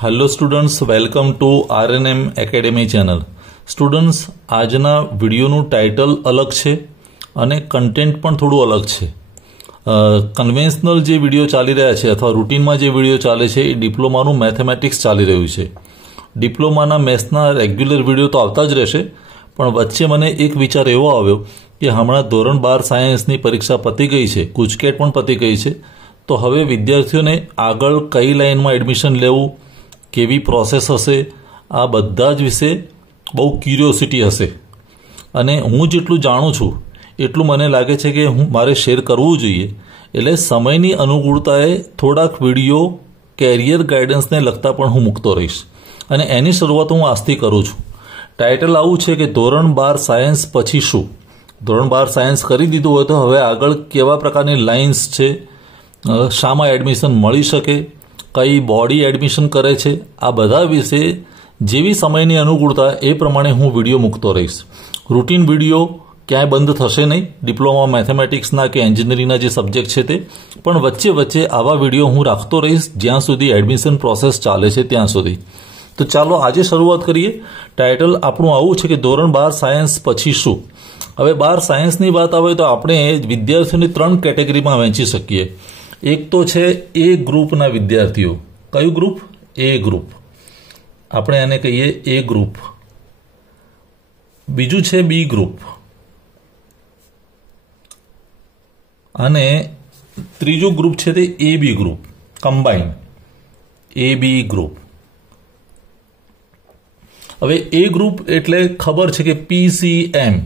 Hello students, welcome to RNM academy channel. Students, આજના વિડીયોનું title અલગ છે અને કન્ટેન્ટ પણ થોડું અલગ છે। કન્વેન્શનલ જે વિડીયો ચાલી રહ્યા છે અથવા રૂટીનમાં જે વિડીયો ચાલે છે એ ડિપ્લોમાનું મેથેમેટિક્સ ચાલી રહ્યું છે। ડિપ્લોમાના મેથ્સના રેગ્યુલર વિડીયો તો આવતા જ રહેશે, પણ વચ્ચે મને એક વિચાર એવો આવ્યો કે હમણાં ધોરણ 12 સાયન્સની પરીક્ષા પતી ગઈ છે, કુચકેટ પણ પતી ગઈ છે, તો હવે વિદ્યાર્થીઓને આગળ કઈ લાઇનમાં એડમિશન લેવું, કેવી પ્રોસેસ હશે, આ બધા જ વિશે બહુ ક્યુરિયોસિટી હશે અને હું જેટલું જાણું છું એટલું મને લાગે છે કે મારે શેર કરવું જોઈએ। એટલે સમયની અનુકૂળતાએ થોડાક વિડીયો કેરિયર ગાઈડન્સને લગતા પણ હું મૂકતો રહીશ અને એની શરૂઆત હું આજથી કરું છું। ટાઇટલ આવું છે કે ધોરણ 12 સાયન્સ પછી શું? ધોરણ 12 સાયન્સ કરી દીધું હોય તો હવે આગળ કેવા પ્રકારની લાઇન્સ છે, શામાં એડમિશન મળી શકે, કઈ બોડી એડમિશન કરે છે, આ બધા વિશે જેવી સમયની અનુકૂળતા એ પ્રમાણે હું વિડીયો મૂકતો રહીશ। રૂટીન વિડીયો ક્યાંય બંધ થશે નહીં, ડિપ્લોમા મેથેમેટિક્સના કે એન્જિનિયરિંગના જે સબ્જેક્ટ છે તે, પણ વચ્ચે વચ્ચે આવા વિડીયો હું રાખતો રહીશ જ્યાં સુધી એડમિશન પ્રોસેસ ચાલે છે ત્યાં સુધી। તો ચાલો આજે શરૂઆત કરીએ। ટાઇટલ આપણું આવું છે કે ધોરણ 12 સાયન્સ પછી શું? હવે 12 સાયન્સની વાત આવે તો આપણે વિદ્યાર્થીઓને 3 કેટેગરીમાં વહેંચી શકીએ। એક તો છે એ ગ્રુપના વિદ્યાર્થીઓ। કયું ગ્રુપ? એ ગ્રુપ, આપણે એને કહીએ એ ગ્રુપ। બીજું છે બી ગ્રુપ અને ત્રીજું ગ્રુપ છે તે એ બી ગ્રુપ, કમ્બાઇન એ બી ગ્રુપ। હવે એ ગ્રુપ એટલે ખબર છે કે પીસીએમ,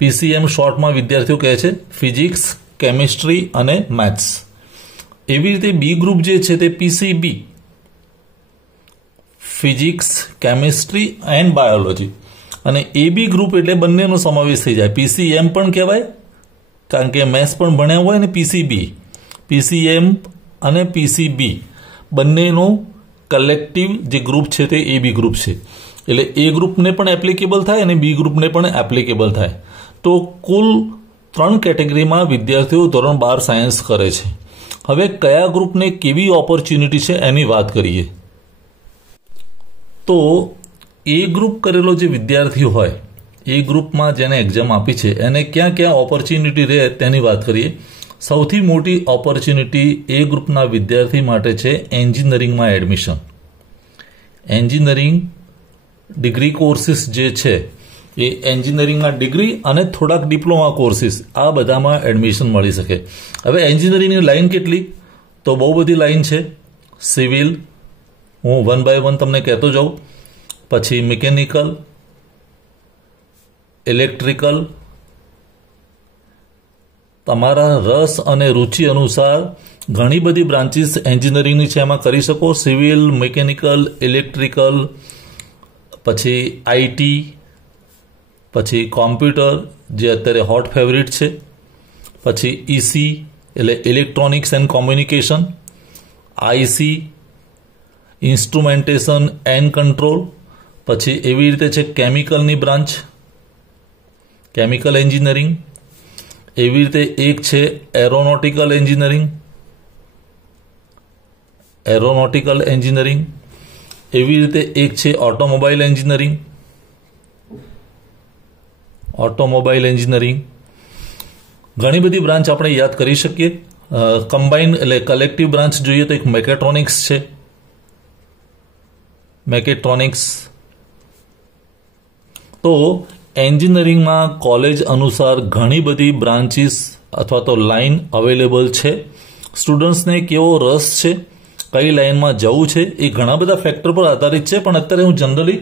પીસીએમ શોર્ટમાં વિદ્યાર્થીઓ કહે છે ફિઝિક્સ, કેમિસ્ટ્રી અને મેથ્સ। એવી રીતે બી ગ્રુપ જે છે તે PCB, physics, chemistry and biology, અને એ બી ગ્રુપ એટલે બંનેનો સમાવેશ થઈ જાય। પીસીએમ પણ કહેવાય કારણ કે મેથ્સ પણ ભણ્યા હોય, અને પીસીબી, પીસીએમ અને પીસીબી બંનેનો કલેક્ટિવ જે ગ્રુપ છે તે એ બી ગ્રુપ છે। એટલે એ ગ્રુપને પણ એપ્લિકેબલ થાય અને બી ગ્રુપને પણ એપ્લિકેબલ થાય। તો કુલ 3 કેટેગરીમાં વિદ્યાર્થીઓ ધોરણ 12 સાયન્સ કરે છે। હવે કયા ગ્રુપને કેવી ઓપોર્ચ્યુનિટી છે એની વાત કરીએ તો એ ગ્રુપ કરેલો જે વિદ્યાર્થી હોય, એ ગ્રુપમાં જેને એક્ઝામ આપી છે એને ક્યાં ક્યાં ઓપોર્ચ્યુનિટી રહે તેની વાત કરીએ। સૌથી મોટી ઓપોર્ચ્યુનિટી એ ગ્રુપના વિદ્યાર્થી માટે છે એન્જિનિયરિંગમાં એડમિશન। એન્જિનિયરિંગ ડિગ્રી કોર્સીસ જે છે એ એન્જિનિયરિંગના ડિગ્રી અને થોડાક ડિપ્લોમા કોર્સીસ, આ બધામાં એડમિશન મળી શકે। હવે એન્જિનિયરિંગની લાઇન કેટલી? તો બહુ બધી લાઇન છે। સિવિલ, હું 1 by 1 તમને કહેતો જાઉં, પછી મિકેનિકલ, ઇલેક્ટ્રિકલ, તમારા રસ અને રુચિ અનુસાર ઘણી બધી બ્રાન્ચીસ એન્જિનિયરિંગની છે, એમાં કરી શકો। સિવિલ, મિકેનિકલ, ઇલેક્ટ્રિકલ, પછી આઈટી, પછી કોમ્પ્યુટર જે અત્યારે હોટ ફેવરિટ છે, પછી ઈસી એટલે electronics and communication, IC instrumentation and control, પછી એવી રીતે છે કેમિકલની બ્રાન્ચ, કેમિકલ એન્જિનિયરિંગ, એવી રીતે એક છે એરોનોટિકલ એન્જિનિયરિંગ, એરોનોટિકલ એન્જિનિયરિંગ, એવી રીતે એક છે ઓટોમોબાઈલ એન્જિનિયરિંગ, ઓટોમોબાઈલ એન્જિનિયરિંગ। ઘણી બધી બ્રાન્ચ આપણે યાદ કરી શકીએ। કમ્બાઇન એટલે કલેક્ટિવ બ્રાન્ચ જોઈએ તો એક મેકેટ્રોનિક્સ છે, મેકેટ્રોનિક્સ। તો એન્જિનિયરિંગમાં કોલેજ અનુસાર ઘણી બધી બ્રાન્ચીસ અથવા તો લાઇન અવેલેબલ છે। સ્ટુડન્ટ્સને કેવો રસ છે, કઈ લાઇનમાં જવું છે, એ ઘણા બધા ફેક્ટર પર આધારિત છે, પણ અત્યારે હું જનરલી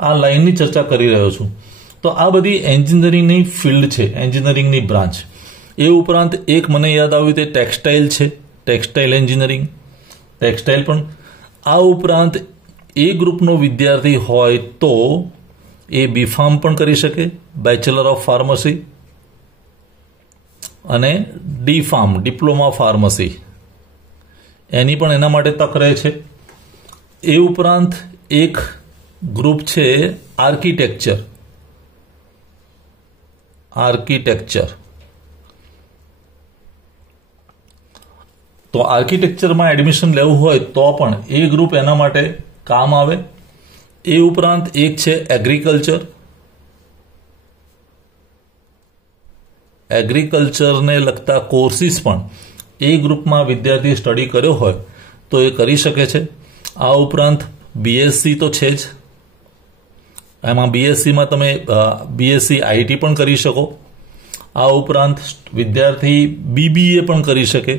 આ લાઇનની ચર્ચા કરી રહ્યો છું। તો આ બધી એન્જિનિયરિંગની ફિલ્ડ છે, એન્જિનિયરિંગની બ્રાન્ચ। એ ઉપરાંત એક મને યાદ આવ્યું તે ટેક્સટાઇલ છે, ટેક્સટાઇલ એન્જિનિયરિંગ, ટેક્સટાઇલ પણ। આ ઉપરાંત એ ગ્રુપનો વિદ્યાર્થી હોય તો એ બીફાર્મ પણ કરી શકે, બેચલર ઓફ ફાર્મસી, અને ડી ફાર્મ, ડિપ્લોમા ફાર્મસી, એની પણ એના માટે તક રહે છે। એ ઉપરાંત એક ગ્રુપ છે આર્કિટેક્ચર, આર્કિટેક્ચર। તો આર્કિટેક્ચરમાં એડમિશન લેવું હોય તો પણ એ ગ્રુપ એના માટે કામ આવે. એ ઉપરાંત એક છે એગ્રીકલ્ચર. એગ્રીકલ્ચરને લગતા કોર્સીસ પણ એ ગ્રુપમાં વિદ્યાર્થી સ્ટડી કર્યો હોય તો એ કરી શકે છે. આ ઉપરાંત બીએસસી તો છે જ, એમાં બીએસસીમાં તમે બીએસસી આઈટી પણ કરી શકો. આ ઉપરાંત વિદ્યાર્થી બીબીએ પણ કરી શકે,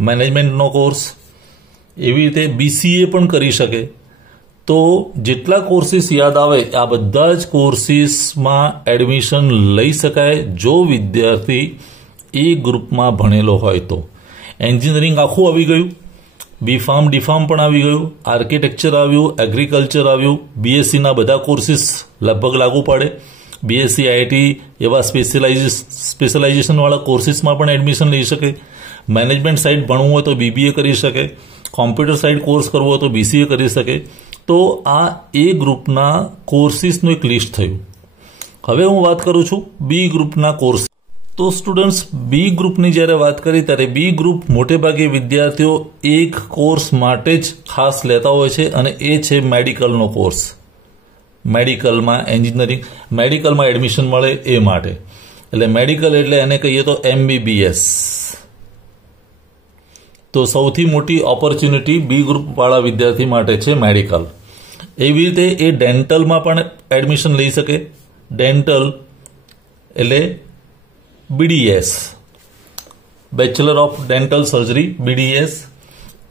મેનેજમેન્ટનો કોર્સ. એવી રીતે બીસીએ પણ કરી શકે. તો જેટલા કોર્સીસ યાદ આવે આ બધા જ કોર્સીસમાં એડમિશન લઈ શકાય જો વિદ્યાર્થી એ ગ્રુપમાં ભણેલો હોય તો. એન્જિનિયરિંગ આખું આવી ગયું, બીફાર્મ ડીફાર્મ પણ આવી ગયું, આર્કિટેક્ચર આવ્યું, એગ્રીકલ્ચર આવ્યું, બીએસસીના બધા કોર્સીસ લગભગ લાગુ પડે. બીએસસી આઈટી એવા સ્પેશિયલાઇઝેશનવાળા કોર્સીસમાં પણ એડમિશન લઈ શકે. મેનેજમેન્ટ સાઇડ ભણવું હોય તો બીબીએ કરી શકે, કોમ્પ્યુટર સાઇડ કોર્સ કરવો હોય તો બીસીએ કરી શકે. તો આ એ ગ્રુપના કોર્સીસનું એક લિસ્ટ થયું. હવે હું વાત કરું છું બી ગ્રુપના કોર્સ. તો સ્ટુડન્ટ્સ, બી ગ્રુપની જ્યારે વાત કરી ત્યારે બી ગ્રુપ મોટે ભાગે વિદ્યાર્થીઓ એક કોર્સ માટે જ ખાસ લેતા હોય છે અને એ છે મેડિકલનો કોર્સ. મેડિકલમાં એન્જિનિયરિંગ, મેડિકલમાં એડમિશન મળે એ માટે. એટલે મેડિકલ એટલે એને કહીએ તો MBBS. તો સૌથી મોટી ઓપોર્ચ્યુનિટી બી ગ્રુપવાળા વિદ્યાર્થી માટે છે મેડિકલ. એવી રીતે એ ડેન્ટલમાં પણ એડમિશન લઈ શકે. ડેન્ટલ એટલે BDS, bachelor of dental surgery, BDS.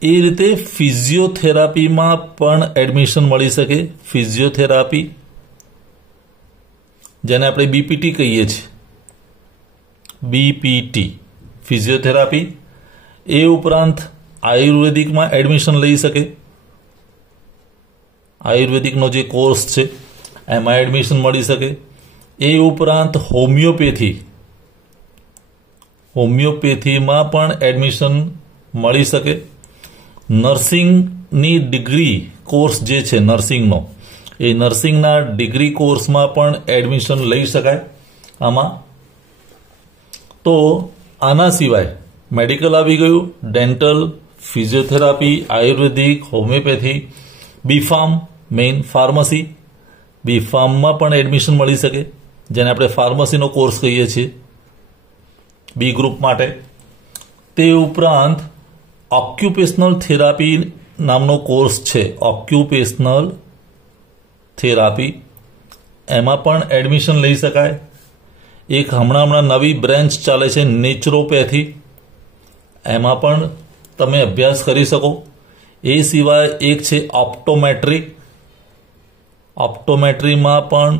એ રીતે ફિઝિયોથેરાપીમાં પણ એડમિશન મળી શકે. ફિઝિયોથેરાપી જેને આપણે BPT કહીએ છીએ, BPT ફિઝિયોથેરાપી. એ ઉપરાંત આયુર્વેદિકમાં એડમિશન લઈ શકે. આયુર્વેદિકનો જે કોર્સ છે એમાં એડમિશન મળી શકે. એ ઉપરાંત હોમિયોપેથીમાં પણ એડમિશન મળી શકે. નર્સિંગની ડિગ્રી કોર્સ જે છે નર્સિંગનો, એ નર્સિંગના ડિગ્રી કોર્સમાં પણ એડમિશન લઈ શકાય આમાં. તો આના સિવાય મેડિકલ આવી ગયું, ડેન્ટલ, ફિઝિયોથેરાપી, આયુર્વેદિક, હોમિયોપેથી, બીફાર્મ મેઇન ફાર્મસી. બીફાર્મમાં પણ એડમિશન મળી શકે, જેને આપણે ફાર્મસીનો કોર્સ કહીએ છીએ બી ગ્રુપ માટે. તે ઉપરાંત ઓક્યુપેશનલ થેરાપી નામનો કોર્સ છે, ઓક્યુપેશનલ થેરાપી, એમાં પણ એડમિશન લઈ શકાય. એક હમણાં નવી બ્રાન્ચ ચાલે છે નેચરોપેથી, એમાં પણ તમે અભ્યાસ કરી શકો. એ સિવાય એક છે ઓપ્ટોમેટ્રી, ઓપ્ટોમેટ્રીમાં પણ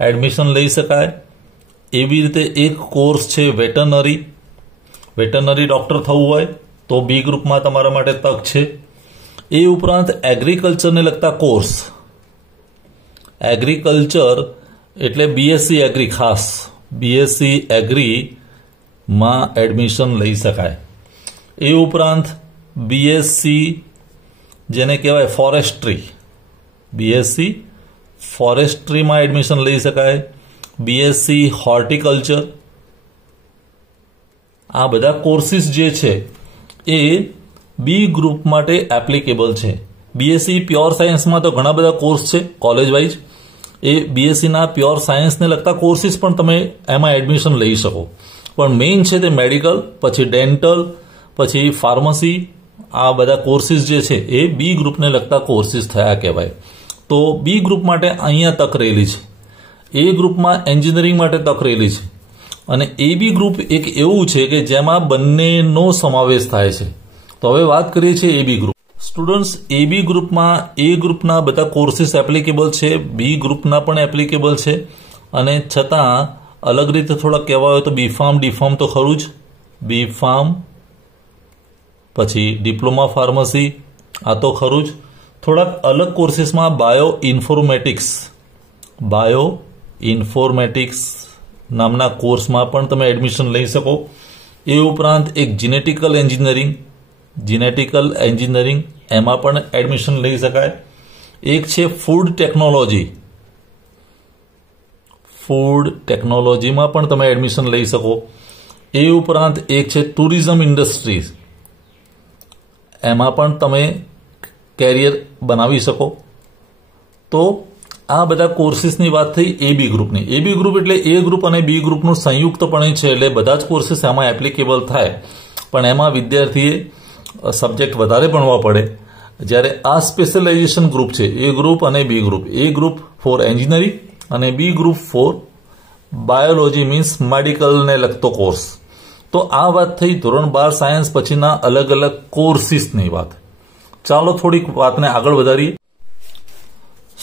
એડમિશન લઈ શકાય. એવી રીતે એક કોર્સ છે વેટરનરી, વેટરનરી ડૉક્ટર થવું હોય તો બી ગ્રુપમાં તમારા માટે તક છે. એ ઉપરાંત એગ્રીકલ્ચરને લગતા કોર્સ, એગ્રીકલ્ચર એટલે બીએસસી એગ્રી, ખાસ બીએસસી એગ્રીમાં એડમિશન લઈ શકાય. એ ઉપરાંત બીએસસી જેને કહેવાય ફોરેસ્ટ્રી, બીએસસી ફોરેસ્ટ્રીમાં એડમિશન લઈ શકાય. બીએસસી હોર્ટિકલ્ચર, આ બધા કોર્સીસ જે છે એ બી ગ્રુપ માટે એપ્લિકેબલ છે. બીએસસી પ્યોર સાયન્સમાં તો ઘણા બધા કોર્સ છે કોલેજ વાઇઝ. એ બીએસસીના પ્યોર સાયન્સને લગતા કોર્સીસ પણ તમે એમાં એડમિશન લઈ શકો. પણ મેઇન છે તે મેડિકલ, પછી ડેન્ટલ, પછી ફાર્મસી. આ બધા કોર્સીસ જે છે એ બી ગ્રુપને લગતા કોર્સીસ થયા કહેવાય. તો બી ગ્રુપ માટે અહીંયા તક રહેલી છે. એ ગ્રુપમાં એન્જિનિયરિંગ માટે તક રહેલી છે. અને એ બી ગ્રુપ એક એવું છે કે જેમાં બંનેનો સમાવેશ થાય છે. તો હવે વાત કરીએ છીએ એ બી ગ્રુપ. સ્ટુડન્ટ્સ, એ બી ગ્રુપમાં એ ગ્રુપના બધા કોર્સીસ એપ્લિકેબલ છે, બી ગ્રુપના પણ એપ્લિકેબલ છે. અને છતાં અલગ રીતે થોડા કહેવા હોય તો બીફાર્મ ડીફાર્મ તો ખરું જ, બીફાર્મ, પછી ડિપ્લોમા ફાર્મસી, આ તો ખરું જ. થોડાક અલગ કોર્સીસમાં બાયો ઇન્ફોર્મેટિક્સ નામના કોર્સમાં પણ તમે એડમિશન લઈ શકો. એ ઉપરાંત એક જીનેટિકલ એન્જિનિયરિંગ એમાં પણ એડમિશન લઈ શકાય. એક છે ફૂડ ટેકનોલોજીમાં પણ તમે એડમિશન લઈ શકો. એ ઉપરાંત એક છે ટુરિઝમ ઇન્ડસ્ટ્રીઝ, એમાં પણ તમે કેરિયર બનાવી શકો. તો આ બધા કોર્સીસની વાત થઈ એબી ગ્રુપની. એબી ગ્રુપ એટલે એ ગ્રુપ અને બી ગ્રુપનું સંયુક્તપણે છે, એટલે બધા જ કોર્સીસ એમાં એપ્લિકેબલ થાય, પણ એમાં વિદ્યાર્થીએ સબ્જેક્ટ વધારે ભણવા પડે. જ્યારે આ સ્પેશિયલાઇઝેશન ગ્રુપ છે, એ ગ્રુપ અને B group, A group for engineering અને B group for biology means મેડિકલને લગતો કોર્સ. તો આ વાત થઈ ધોરણ 12 સાયન્સ પછીના અલગ અલગ કોર્સીસની વાત. ચાલો થોડીક વાતને આગળ વધારીએ.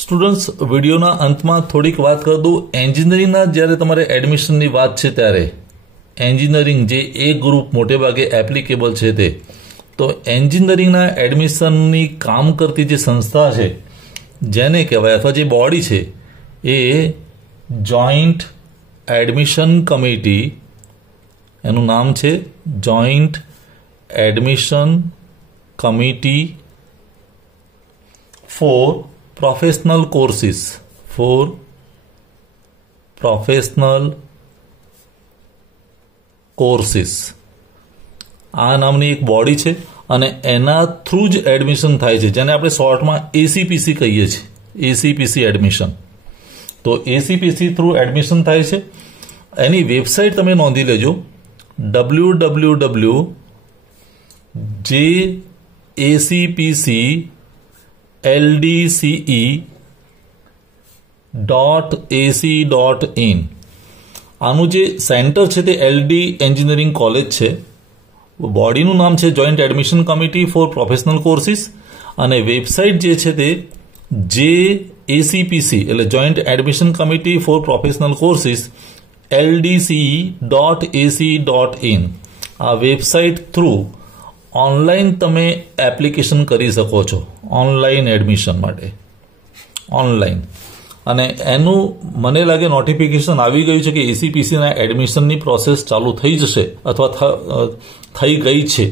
સ્ટુડન્ટ્સ, વિડીયોના અંતમાં થોડીક વાત કરી દઉં. એન્જિનિયરિંગના જ્યારે તમારે એડમિશનની વાત છે ત્યારે એન્જિનિયરિંગ જે એ ગ્રુપ મોટે ભાગે એપ્લિકેબલ છે તે, તો એન્જિનિયરિંગના એડમિશનની કામ કરતી જે સંસ્થા છે જેને કહેવાય અથવા જે બોડી છે એ જોઈન્ટ એડમિશન કમિટી, એનું નામ છે joint admission committee four professional courses. Four professional courses આ નામની એક બોડી છે અને એના થ્રુ જ એડમિશન થાય છે, જેને આપણે શોર્ટમાં એસીપીસી કહીએ છીએ. ACPC admission. તો એસીપીસી થ્રુ એડમિશન થાય છે. એની વેબસાઇટ તમે નોંધી લેજો, www.jacpcldce.ac.in. આનું જે સેન્ટર છે તે એલડી એન્જિનિયરિંગ કોલેજ છે. બોડીનું નામ છે joint admission committee four professional courses અને વેબસાઇટ જે છે તે JACPC એટલે joint admission committee four professional courses LDCE.ac.in. આ વેબસાઇટ થ્રુ ઓનલાઈન તમે એપ્લિકેશન કરી શકો છો ઓનલાઈન એડમિશન માટે. ઓનલાઈન. અને એનું મને લાગે નોટિફિકેશન આવી ગયું છે કે એસીપીસીના એડમિશનની પ્રોસેસ ચાલુ થઈ જશે અથવા થઈ ગઈ છે.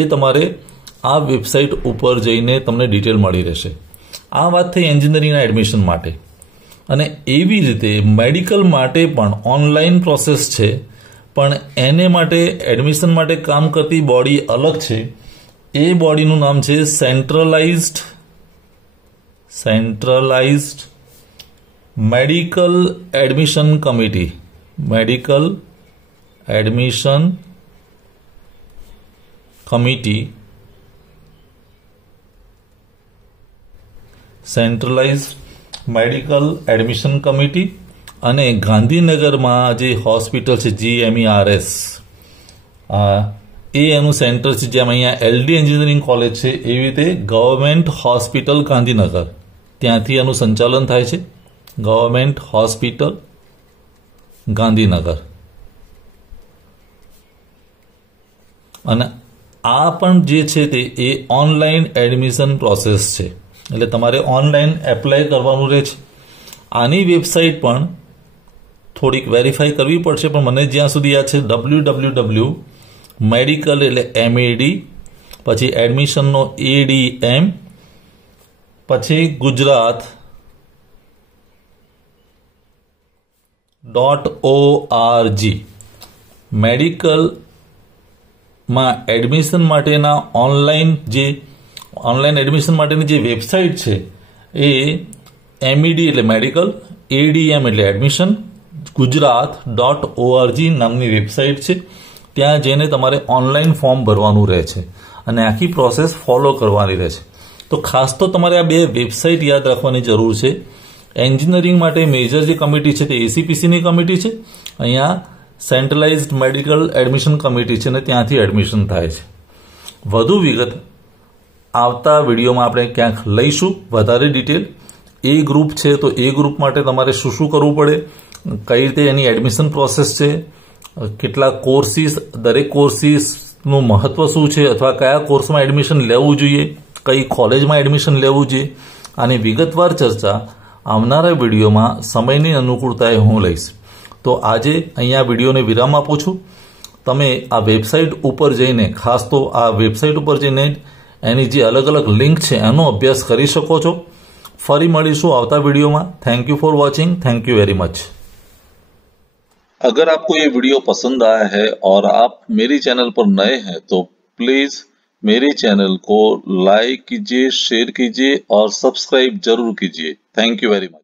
એ તમારે આ વેબસાઇટ ઉપર જઈને તમને ડિટેલ મળી રહેશે. આ વાત થઈ એન્જિનિયરિંગના એડમિશન માટે. અને એવી રીતે મેડિકલ માટે પણ ઓનલાઈન પ્રોસેસ છે, પણ એને માટે એડમિશન માટે કામ કરતી બોડી અલગ છે. એ બોડીનું નામ છે centralised medical admission committee. Medical admission committee, centralised medical admission committee. અને ગાંધીનગરમાં જે હોસ્પિટલ છે GMERS, એ એનું સેન્ટર છે. જેમ અહીંયા એલડી એન્જિનિયરિંગ કોલેજ છે એવી રીતે ગવર્મેન્ટ હોસ્પિટલ ગાંધીનગર, ત્યાંથી એનું સંચાલન થાય છે. Government hospital Gandhinagar. અને આ પણ જે છે તે એ ઓનલાઈન એડમિશન પ્રોસેસ છે, એટલે તમારે ઓનલાઈન એપ્લાય કરવાનું રહે છે. આની વેબસાઇટ પણ થોડીક વેરીફાઈ કરવી પડશે, પણ મને જ્યાં સુધી યાદ છે www મેડિકલ એટલે MAD, પછી એડમિશનનો ADM, પછી gujarat.org. મેડિકલમાં એડમિશન માટેના ઓનલાઈન એડમિશન માટેની જે વેબસાઇટ છે એ MED એટલે મેડિકલ, ADM એટલે એડમિશન, gujarat.org નામની વેબસાઇટ છે. ત્યાં જઈને તમારે ઓનલાઈન ફોર્મ ભરવાનું રહે છે અને આખી પ્રોસેસ ફોલો કરવાની રહે છે. તો ખાસ તો તમારે આ બે વેબસાઇટ યાદ રાખવાની જરૂર છે. એન્જિનિયરિંગ માટે મેજર જે કમિટી છે તે એસીપીસીની કમિટી છે. અહીંયા સેન્ટ્રલાઇઝ્ડ મેડિકલ એડમિશન કમિટી છે અને ત્યાંથી એડમિશન થાય છે. વધુ વિગત આવતા વિડીયોમાં આપણે ક્યાંક લઈશું, વધારે ડિટેલ. એ ગ્રુપ છે તો એ ગ્રુપ માટે તમારે શું શું કરવું પડે, કઈ રીતે એની એડમિશન પ્રોસેસ છે, કેટલા કોર્સીસ, દરેક કોર્સીસનું મહત્વ શું છે, અથવા કયા કોર્સમાં એડમિશન લેવું જોઈએ, કઈ કોલેજમાં એડમિશન લેવું જોઈએ, આની વિગતવાર ચર્ચા આવનારા વિડીયોમાં સમયની અનુકૂળતાએ હું લઈશ. તો આજે અહીંયા વિડીયોને વિરામ આપું છું. તમે આ વેબસાઇટ ઉપર જઈને, ખાસ તો આ વેબસાઇટ ઉપર જઈને એની જે અલગ અલગ લિંક છે એનો અભ્યાસ કરી શકો છો. ફરી મળીશું આવતા वीडियो में. Thank you for watching. Thank you very much. अगर आपको ये वीडियो पसंद आया है और आप मेरी चैनल पर नए हैं तो प्लीज मेरे चैनल को लाइक कीजिए, शेयर कीजिए और सब्सक्राइब जरूर कीजिए। Thank you very much.